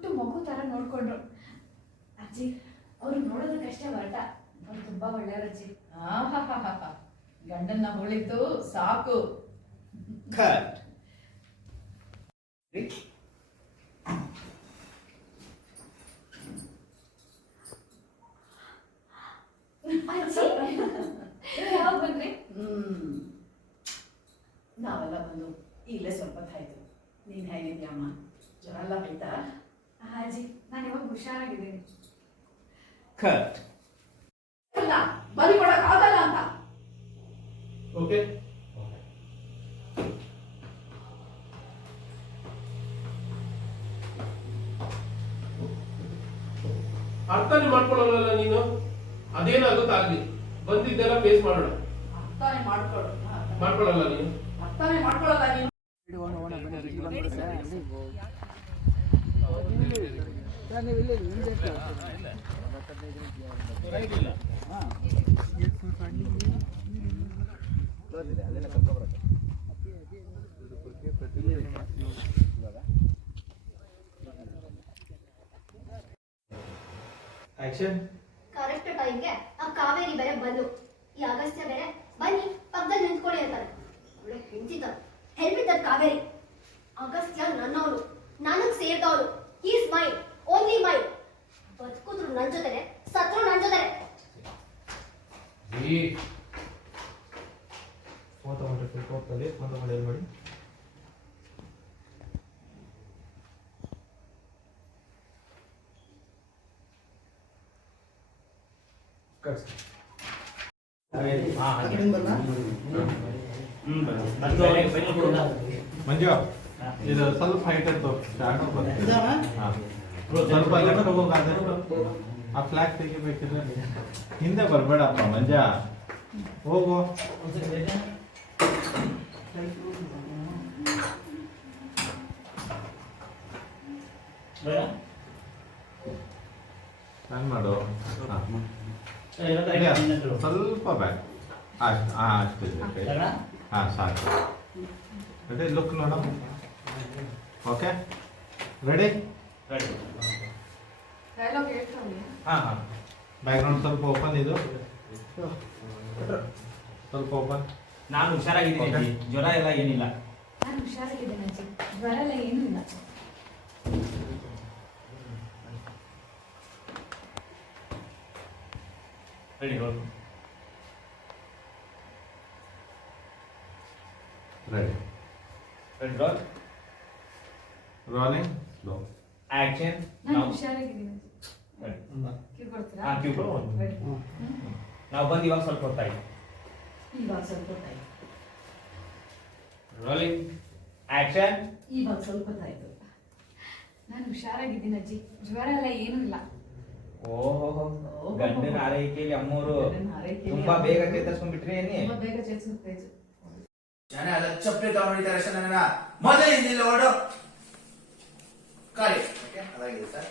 ಪುಟ್ಟ ಮಗು ತರ ನೋಡ್ಕೊಂಡ್ರು. ಅಜ್ಜಿ ಅವ್ರು ನೋಡೋದಕ್ಕಷ್ಟೇ ಹೊರಟ, ಅವ್ರು ತುಂಬಾ ಒಳ್ಳೆಯವ್ರ ಅಜ್ಜಿ. ಗಂಡನ್ನ ಹೊಳಿತು ಸಾಕು. ಯಾವಾಗ ಬಂದ್ರಿ? ನಾವೆಲ್ಲ ಬಂದು ಈಗಲೇ ಸ್ವಲ್ಪ ಹೊತ್ತಾಯ್ತು. ನೀನ್ ಹೇಗಿದ್ಯಮ್ಮ? ಜ್ವರ ಎಲ್ಲ ಹೋಯ್ತಾ? ಅಜ್ಜಿ ನಾನು ಇವಾಗ ಹುಷಾರಾಗಿದ್ದೀನಿ. ಅಲ್ಲ, ಬಲಿ ಕೊಡಕ್ ಆಗಲ್ಲ ಅಂತ. ಓಕೆ, ಅರ್ಥನೇ ಮಾಡ್ಕೊಳ್ಳಲ್ಲ ನೀನು. ಅದೇನಾಗುತ್ತಾಗ್ಲಿ, ಬಂದಿದ್ದೆಲ್ಲ ಫೇಸ್ ಮಾಡೋಣ. ಅರ್ಥನೇ ಮಾಡ್ಕೊಳ್ಳಲ್ಲ ನೀನು. ಅರ್ಥನೇ ಮಾಡ್ಕೊಳ್ಳಲ್ಲ ನೀನು. ಆಕ್ಷನ್. ಕರೆಕ್ಟ್ ಟೈಮ್ಗೆ ಆ ಕಾವೇರಿ ಬೇರೆ ಬಂದು, ಈ ಅಗಸ್ತ್ಯ ಬೇರೆ ಬನ್ನಿ ಪಕ್ಕದಲ್ಲಿ ನಿಂತ್ಕೊಳ್ಳಿ ಅಂತಾರೆ. ಒಳ್ಳೆ ಹೆಂಡತಿ ತರ ಹೆಲ್ಮೆಟ್ ಕಾವೇರಿ. ಅಗಸ್ತ್ಯ ನನ್ನವನು, ನನಗ್ ಸೇರಿದವನು. Is mine, only mine. ಬದುಕಿದ್ರು ನನ್ ಜೊತೆನೆ, ಸತ್ರು ನನ್ ಜೊತೆನೆ. ಫೋಟೋ ಮಾಡಿ ಫೋಟೋ ಮಾಡಿ ಮಂಜು, ಇದು ಸ್ವಲ್ಪ ಹೈಟ್ ಅಂತ ಸ್ವಲ್ಪ ಲೆಫ್ಟ್ ಹೋಗೋದಾದ್ರೆ ಆ ಫ್ಲಾಗ್ ತೆಗಿಬೇಕಿದ್ರೆ ಹಿಂದೆ ಬರ್ಬೇಡಪ್ಪ ಮಂಜ, ಹೋಗು. ಹಂಗ್ ಮಾಡು. ಸ್ವಲ್ಪ ಬ್ಯಾಕ್ ಅಷ್ಟು ಹಾಂ ಸಾಕು. ರೆಡಿ, ಲುಕ್ ನೋಡು. Okay, ready. ಡೈಲಾಗ್ ಹೇಳ್ತಾವ್ನಿ. ಹಾಂ ಬ್ಯಾಕ್ಗ್ರೌಂಡ್ ಸ್ವಲ್ಪ ಓಪನ್, ಇದು ಸ್ವಲ್ಪ ಓಪನ್. ನಾನು ಹುಷಾರಾಗಿದ್ದೀನಿ, ಜ್ವರ ಎಲ್ಲ ಏನಿಲ್ಲ. ನಾನು ಹುಷಾರಾಗಿದ್ದೇನೆ ಅಜ್ಜಿ, ಜ್ವರ ಎಲ್ಲ ಏನೂ ಇಲ್ಲ. ರೆಡಿ, ಹೋಗು. Ready, ready, roll. Rolling, slow action. ನಾನು ಹುಷಾರಾಗಿದ್ದೀನಿ ಅಜ್ಜಿ. ಕ್ಯೂ ಕೊಡ್ತೀರಾ? ಹಾಂ, ಕ್ಯೂ ಕೊಡು. ನಾವು ಬಂದು ಇವಾಗ ಸ್ವಲ್ಪ ಹೊತ್ತಾಯ್ತು. ಇವಾಗ ಸ್ವಲ್ಪ ಹೊತ್ತಾಯ್ತು. Rolling, action. ಇವಾಗ ಸ್ವಲ್ಪ ಹೊತ್ತಾಯ್ತು. ನಾನು ಹುಷಾರಾಗಿದ್ದೀನಿ ಅಜ್ಜಿ, ಜ್ವರ ಎಲ್ಲ ಏನೂ ಇಲ್ಲ. ಓಹೋ, ಗಂಡನ ಆರೈಕೆಯಲ್ಲಿ ಅಮ್ಮೋರು ಗಂಡನ ಆರೈಕೆಯಲ್ಲಿ ತುಂಬಾ ಬೇಗ ಚೇತರಿಸ್ಕೊಂಡ್ಬಿಟ್ರಿ ಏನಿ. ತುಂಬಾ ಬೇಗ ಚೇತರಿಸುತ್ತೆ ಅಜ್ಜಿ. ಜನ ಎಲ್ಲ ಚಪ್ಪಲಿ ತಗೊಂಡಿದ್ದಾರೆ ಅಷ್ಟೇ. ನನ್ನ ಮೊದಲೇ ಹಿಂದಿಲ್ಲ ಓಡು ಕಾಳಿ. ಅದಾಗಿದೆ ಸರ್.